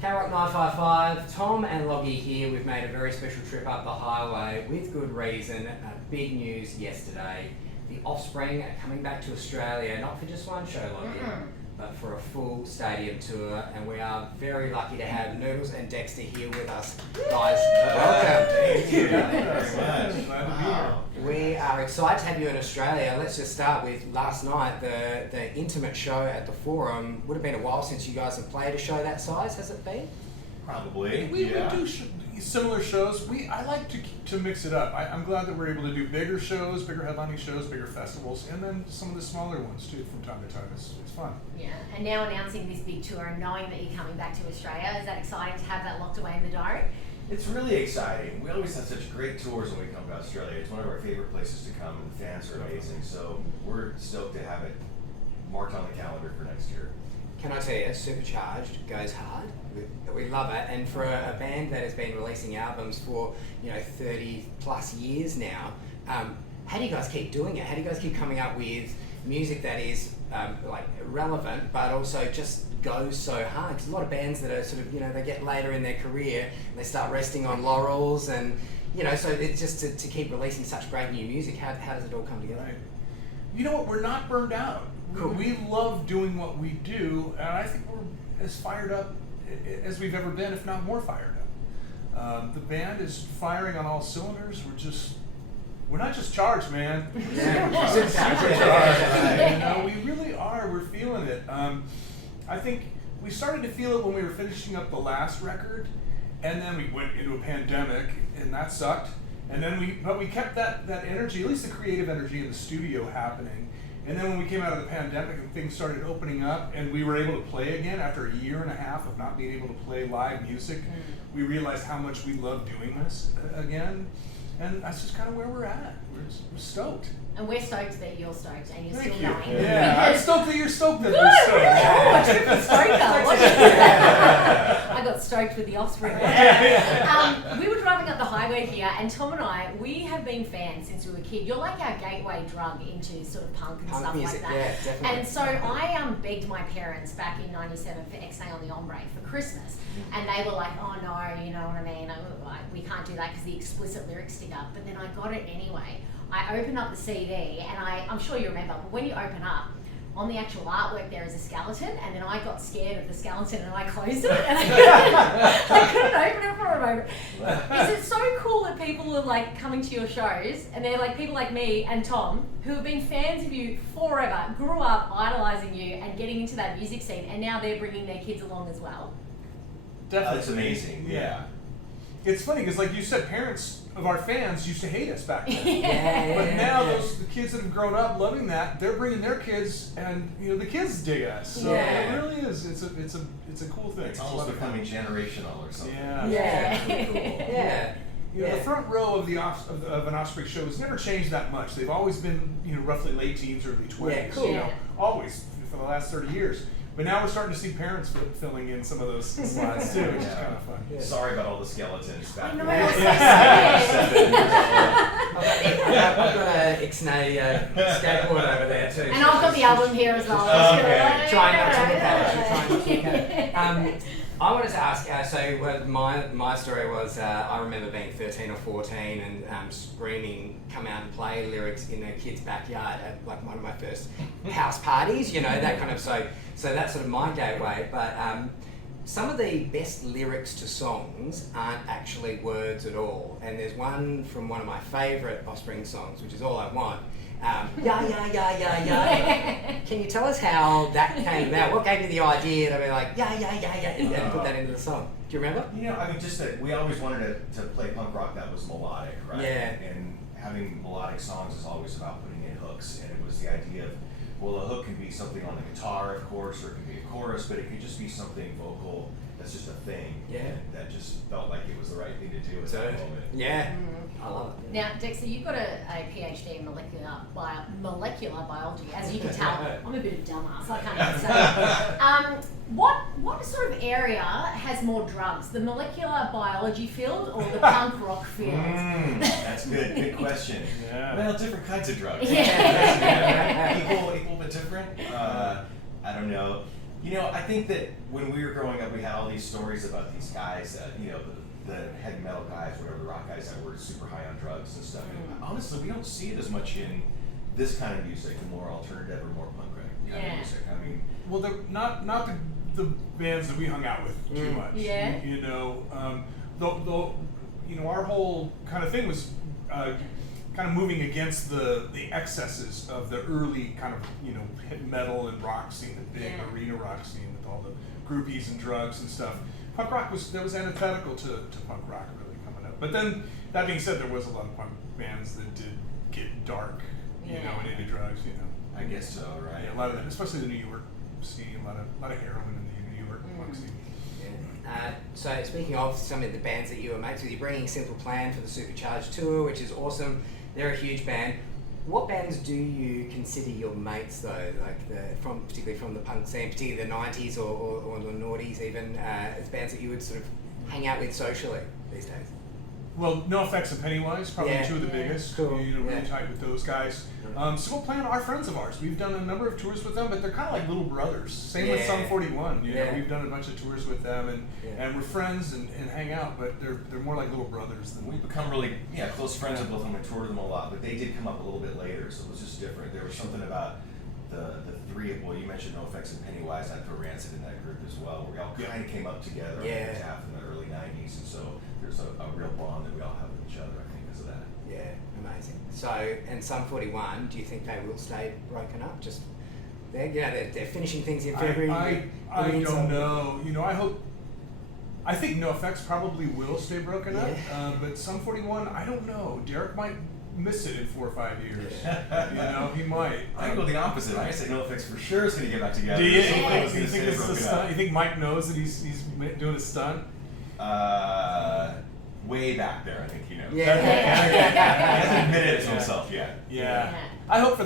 K-Rock 955, Tom and Loggy here. We've made a very special trip up the highway with good reason. Big news yesterday. The Offspring are coming back to Australia, not for just one show, Loggy, but for a full stadium tour. And we are very lucky to have Noodles and Dexter here with us. Guys, welcome. Thank you very much. Glad to be here. We are excited to have you in Australia. Let's just start with last night, the intimate show at the Forum. Would have been a while since you guys have played a show that size, has it been? Probably. We do similar shows. I like to mix it up. I'm glad that we're able to do bigger shows, bigger headlining shows, bigger festivals, and then some of the smaller ones too from time to time. It's fun. Yeah, and now announcing this big tour and knowing that you're coming back to Australia, is that exciting to have that locked away in the diary? It's really exciting. We always have such great tours when we come to Australia. It's one of our favorite places to come, and the fans are amazing. So we're stoked to have it marked on the calendar for next year. Can I tell you, Supercharged goes hard. We love it, and for a band that has been releasing albums for 30 plus years now, how do you guys keep doing it? How do you guys keep coming up with music that is relevant, but also just goes so hard? Because a lot of bands that are sort of they get later in their career and they start resting on laurels, and so it's just to keep releasing such great new music. How does it all come together? Right. You know what? We're not burned out. Cool. We love doing what we do, and I think we're as fired up as we've ever been, if not more fired up. The band is firing on all cylinders. We're not just charged, man. We're supercharged. We really are. We're feeling it. I think we started to feel it when we were finishing up the last record, and then we went into a pandemic, and that sucked. And then we kept that energy, at least the creative energy in the studio happening. And then when we came out of the pandemic and things started opening up and we were able to play again after a year and a half of not being able to play live music, we realized how much we love doing this again. And that's just kind of where we're at. We're stoked. And we're stoked that you're stoked and you're Thank still you. going. Yeah, I'm stoked that you're stoked that we're stoked. Oh, a triple stoker. I got stoked with the Offspring. We were driving up the highway here, and Tom and I, we have been fans since we were a kid. You're like our gateway drug into sort of punk and stuff music, like that. yeah, definitely. And so I begged my parents back in '97 for X-Nay on the Ombre for Christmas, and they were like, "Oh no, you know what I mean? We can't do that because the explicit lyrics stick up." But then I got it anyway. I opened up the CD, and I'm sure you remember, but when you open up, on the actual artwork there is a skeleton, and then I got scared of the skeleton and I closed it, and I couldn't open it for a moment. Is it so cool that people are like coming to your shows, and they're like people like me and Tom, who have been fans of you forever, grew up idolizing you and getting into that music scene, and now they're bringing their kids along as well? Definitely. That's amazing. Yeah. It's funny because, like you said, parents of our fans used to hate us back then. Yeah. But now the kids that have grown up loving that, they're bringing their kids, and the kids dig us. So Yeah. it really is. It's a cool thing. It's almost becoming generational or something. Yeah. Yeah. Really cool. Yeah. The front row of of an Offspring show has never changed that much. They've always been roughly late teens, early 20s. Yeah, cool. Always for the last 30 years. But now we're starting to see parents filling in some of those slots too, which is kind of fun. Yeah. Sorry about all the skeletons back I know, then. I was so I've got a X-Nay skateboard over there too. And I've got the album here as well. Oh, okay. Trying not to look at it. Trying not to look at it. I wanted to ask, my story was, I remember being 13 or 14 and screaming, come out and play lyrics in a kid's backyard at like one of my first house parties, that kind of, so that's sort of my gateway, but some of the best lyrics to songs aren't actually words at all, and there's one from one of my favourite Offspring songs, which is All I Want. Yeah. Can you tell us how that came about? What gave you the idea to be like, yeah, and put that into the song? Do you remember? Just that we always wanted to play punk rock that was melodic, right? Yeah. And having melodic songs is always about putting in hooks, and it was the idea of, well, a hook can be something on the guitar, of course, or it can be a chorus, but it could just be something vocal that's just a thing. Yeah. And that just felt like it was the right thing to do at that moment. Yeah. I love it. Now, Dexter, you've got a PhD in molecular biology. As you can tell, I'm a bit of a dumbass. I can't even say. What sort of area has more drugs, the molecular biology field or the punk rock field? That's good. Good question. Yeah. Well, different kinds of drugs. Yeah. Equal but different. I don't know. You know, I think that when we were growing up, we had all these stories about these guys, the heavy metal guys, whatever, the rock guys that were super high on drugs and stuff. And honestly, we don't see it as much in this kind of music, the more alternative or more punk rock kind of music. I mean, well, they're not the bands that we hung out with too much. Yeah. You know, though, you know, our whole kind of thing was kind of moving against the excesses of the early kind of, you know, hit metal and rock scene, the big arena rock scene with all the groupies and drugs and stuff. Punk rock was antithetical to punk rock really coming up. But then, that being said, there was a lot of punk bands that did get dark, you know, and into drugs, you know. I guess so, right? Yeah, a lot of that, especially the New York scene, a lot of heroin in the New York punk scene. So speaking of some of the bands that you were mates with, you're bringing Simple Plan for the Supercharged tour, which is awesome. They're a huge band. What bands do you consider your mates though, like particularly from the punk scene, particularly the 90s or the noughties even, as bands that you would sort of hang out with socially these days? Well, NoFX and Pennywise, probably two of the Yeah. biggest. Cool. You know, really tight with those guys. Simple Plan are friends of ours. We've done a number of tours with them, but they're kind of like little brothers. Same with Sum 41. You know, we've done a bunch of tours with them, and we're friends and hang out, but they're more like little brothers than We've become really close friends with both of them. I toured them a lot, but they did come up a little bit later, so it was just different. There was something about the three. Well, you mentioned NoFX and Pennywise. I'd put Rancid in that group as well. We all kind of came up together. Yeah. Half in the early '90s, and so there's a real bond that we all have with each other. I think because of that. Yeah, amazing. So, and Sum 41, do you think they will stay broken up? Just they're finishing things in February. I don't know. You know, I think NoFX probably will stay broken up, but Sum 41, I don't know. Derek might miss it in 4 or 5 years. You know, he might. I go the opposite. I say NoFX for sure is going to get back together. Do you? Simple Plan was You gonna think stay it's a broken stunt? up. You think Mike knows that he's doing a stunt? Way back there, I think he knows. Yeah. He hasn't admitted it to himself yet. Yeah. I hope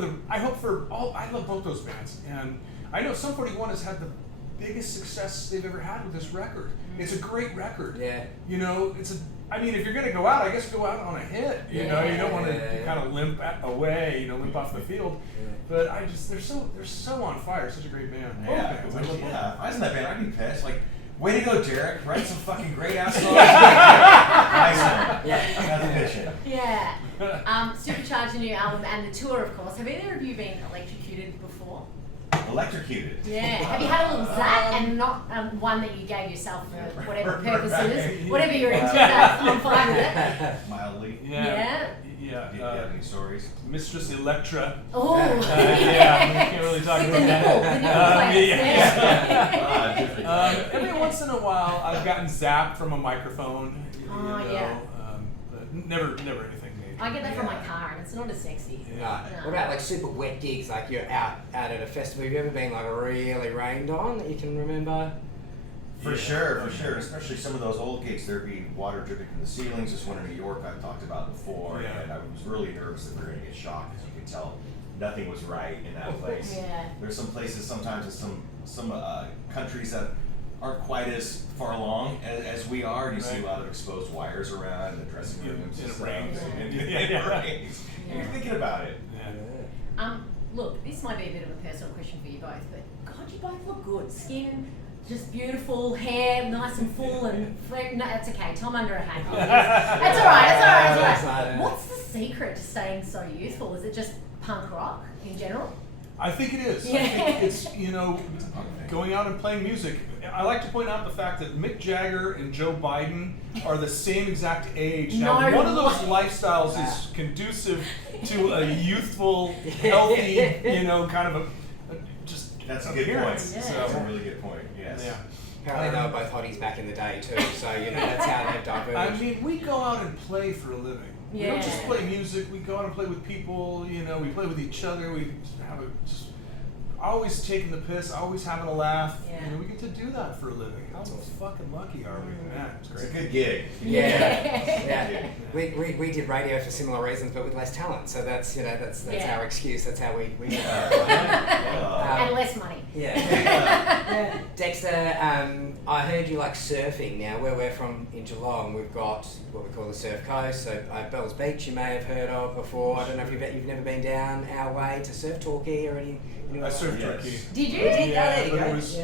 for all. I love both those bands, and I know Sum 41 has had the biggest success they've ever had with this record. It's a great record. Yeah. You know, I mean, if you're gonna go out, I guess go out on a hit. You know, you don't want to kind of limp away. You know, limp off the field. But they're so on fire. Such a great band. Both bands. I love both. If I was in that band, I'd be pissed. Like, way to go, Derek. Write some fucking great ass songs. Nice one. Got the pitch in. Yeah. Supercharged a new album and the tour, of course. Have either of you been electrocuted before? Electrocuted. Yeah. Have you had a little zap and not one that you gave yourself for whatever purposes? Whatever you're into, I'm fine with it. Mildly. Yeah. Do you have any stories? Mistress Electra. Oh. Yeah, we can't really talk Like about the that. nipple players. Every once in a while, I've gotten zapped from a microphone. But never anything major. I get that from my car and it's not as sexy. Yeah. What about like super wet gigs, like you're out at a festival? Have you ever been like really rained on that you can remember? For sure. Especially some of those old gigs, there'd be water dripping from the ceilings. This one in New York I've talked about before, and I was really nervous that we were going to get shocked because you could tell nothing was right in that place. Yeah. There's some places sometimes in some countries that aren't quite as far along as we are, and you see a lot of exposed wires around in the dressing rooms. In and a stuff. rain. And it rains. And you're thinking about it. Look, this might be a bit of a personal question for you both, but God, you both look good. Skin, just beautiful, hair, nice and full, and no, that's okay. Tom under a hat. That's all right. What's the secret to staying so youthful? Is it just punk rock in general? I think it is. Yeah. I think it's, you know, going out and playing music. I like to point out the fact that Mick Jagger and Joe Biden are the same exact age. Now, one of those lifestyles is conducive to a youthful, healthy, you know, kind of just That's a good point. appearance. Yeah. So, That's a really good point. Yes. yeah. Apparently they were both hotties back in the day too, so you know that's how they've diverged. I mean, we go out and play for a living. We don't just Yeah. play music. We go out and play with people. You know, we play with each other. We have just always taking the piss, always having a laugh. Yeah. You know, we get to do that for a living. How fucking lucky are we, man? It's It's a great. good gig. Yeah. We did radio for similar reasons, but with less talent. So that's that's Yeah. our excuse. That's how we. And less money. Yeah. Dexter, I heard you like surfing. Now, where we're from in Geelong, we've got what we call the Surf Coast. So Bells Beach, you may have heard of before. I don't know if you've never been down our way to Surf Torquay or any I surfed Yes. Turkey. Did you? Yeah, Yeah, there you but go. it was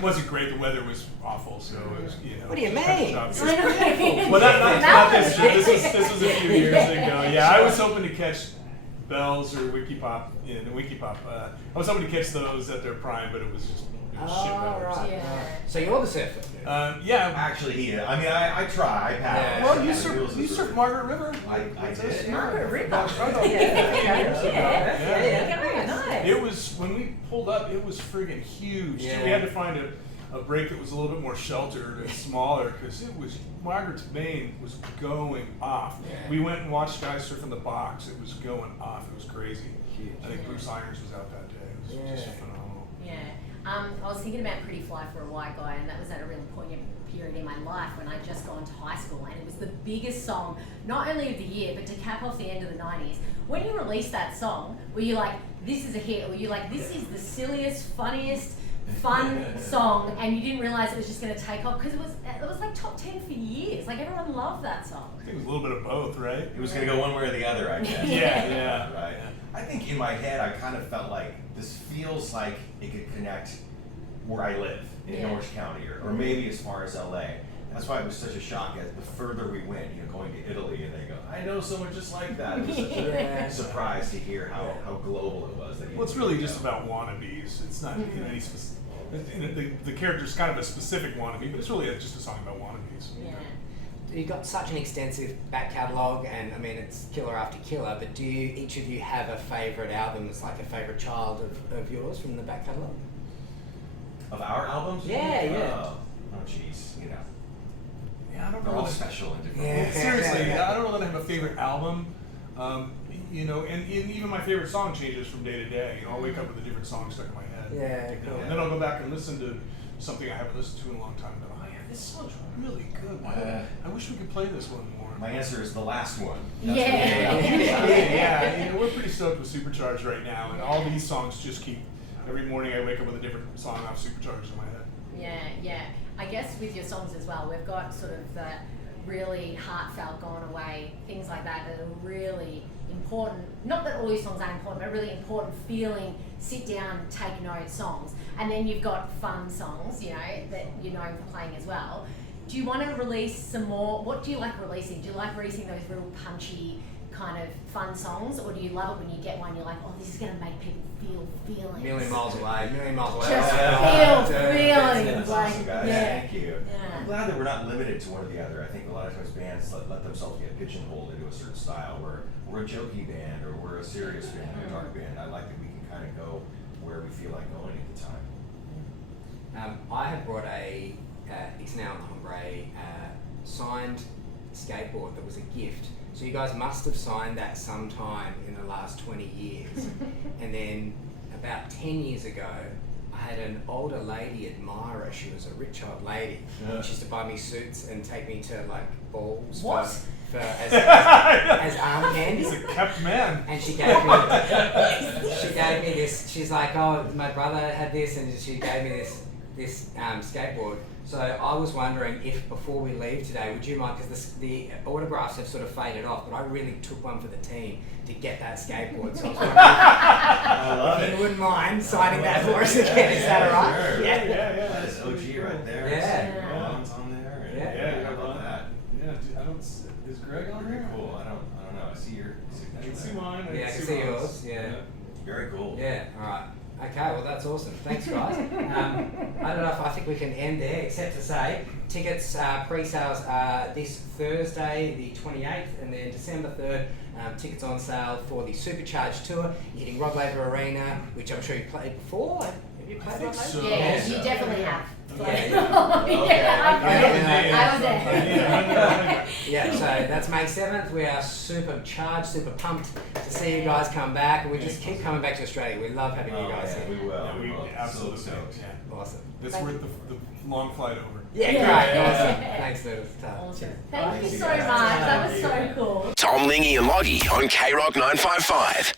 wasn't great. The weather was awful, so it was, you know. What do you kind of mean? choppy. It's I know. Well, not this year. Mountains. This was a few years ago. Yeah, I was hoping to catch Bells or Wikipop. Yeah, the Wikipop. I was hoping to catch those at their prime, but it was just shit Oh, weather. right. Yeah. So you're the surfer. Yeah. Actually, yeah. I mean, I try. I paddle. Yeah. Well, you Yeah, surf Noodles is surfed Margaret River. I did. Margaret River. Yeah. Nice. It was when we pulled up. It was friggin' huge. Yeah. We had to find a break that was a little bit more sheltered and smaller because it was Margaret's Bane was going off. Yeah. We went and watched guys surf in the box. It was going off. It was crazy. Huge. I think Bruce Irons was out that day. It was just Yeah. phenomenal. Yeah. I was thinking about Pretty Fly for a White Guy, and that was at a really poignant period in my life when I'd just gone to high school, and it was the biggest song, not only of the year, but to cap off the end of the 90s. When you released that song, were you like, this is a hit, or were you like, this is the silliest, funniest, fun song, and you didn't realize it was just going to take off? Because it was like top 10 for years. Like, everyone loved that song. I think it was a little bit of both, right? It was going to go one way or the other, I guess. Yeah. Right. I think in my head, I kind of felt like this feels like it could connect where I live in Yeah. Orange County, or maybe as far as LA. That's why it was such a shock as the further we went, going to Italy, and they go, I know someone just like that. It was such Yeah. a surprise to hear how global it was. That Well, it's really just about wannabes. It's not any specific. The character's kind of a specific wannabe, but it's really just a song about wannabes. Yeah. You've got such an extensive back catalogue, and I mean it's killer after killer. But do each of you have a favourite album that's like a favourite child of yours from the back catalogue? Of our albums? Yeah. Oh, jeez, Yeah, I don't they're know. all special in different Yeah. ways. Seriously, Yeah. I don't really have a favorite album. And even my favorite song changes from day to day. I'll wake up with a different song stuck in my head. Yeah, cool. And then I'll go back and listen to something I haven't listened to in a long time. And go, oh yeah, this song's really good. I wish we could play this one more. My answer is the last one. Yeah. Yeah, we're pretty stoked with Supercharged right now, and all these songs just keep. Every morning I wake up with a different song off Supercharged in my head. Yeah. I guess with your songs as well, we've got sort of the really heartfelt, gone away, things like that are really important. Not that all your songs are important, but really important feeling, sit down, take note songs. And then you've got fun songs, that you're known for playing as well. Do you want to release some more? What do you like releasing? Do you like releasing those real punchy kind of fun songs, or do you love it when you get one, you're like, oh, this is going to make people feel feelings? Million miles away. Just Oh, feel yeah. feelings. That's Like, awesome, guys. yeah. Thank you. Yeah. I'm glad that we're not limited to one or the other. I think a lot of times bands let themselves get pigeonholed into a certain style where we're a jokey band or we're a serious band or a dark band. I like that we can kind of go where we feel like going at the time. I have brought it's now on the Hombre, signed skateboard that was a gift. So you guys must have signed that sometime in the last 20 years. And then about 10 years ago, I had an older lady admirer. She was a rich old lady. Yeah. She used to buy me suits and take me to like balls What? as arm candy. He's a kept man. And she gave me this. She's like, oh, my brother had this, and she gave me this skateboard. So I was wondering if before we leave today, would you mind, because the autographs have sort of faded off, but I really took one for the team to get that skateboard. So I was wondering I love if you it. wouldn't mind signing that for us again. Is that all right? Sure. Yeah. That is OG right there. Yeah. Ron's on there. And Yeah. I love that. Yeah, I don't. Is Greg on Very here? cool. I don't know. I see your I can see mine. Yeah, I can see yours. Yeah. Very cool. Yeah, all right. Okay, well that's awesome. Thanks, guys. I don't know if I think we can end there, except to say tickets pre-sales are this Thursday, the 28th, and then December 3rd. Tickets on sale for the Supercharged tour. You're hitting Rod Laver Arena, which I'm sure you played before. Have you played Rod Laver? so. Yeah, so. you definitely have. Yeah. I was there. Yeah, so that's May 7th. We are super charged, super pumped to see you guys come back, and we just keep coming back to Australia. We love having you guys yeah, we here. will. Yeah, we will. absolutely. So stoked. Yeah. Awesome. That's worth the long flight over. Yeah, Yeah. great. Awesome. Yeah. Thanks, Noodles. Awesome. Cheers. Thank you Thank so you much. guys. That was so cool. Tom, Loggy and Loggy on K-Rock 955.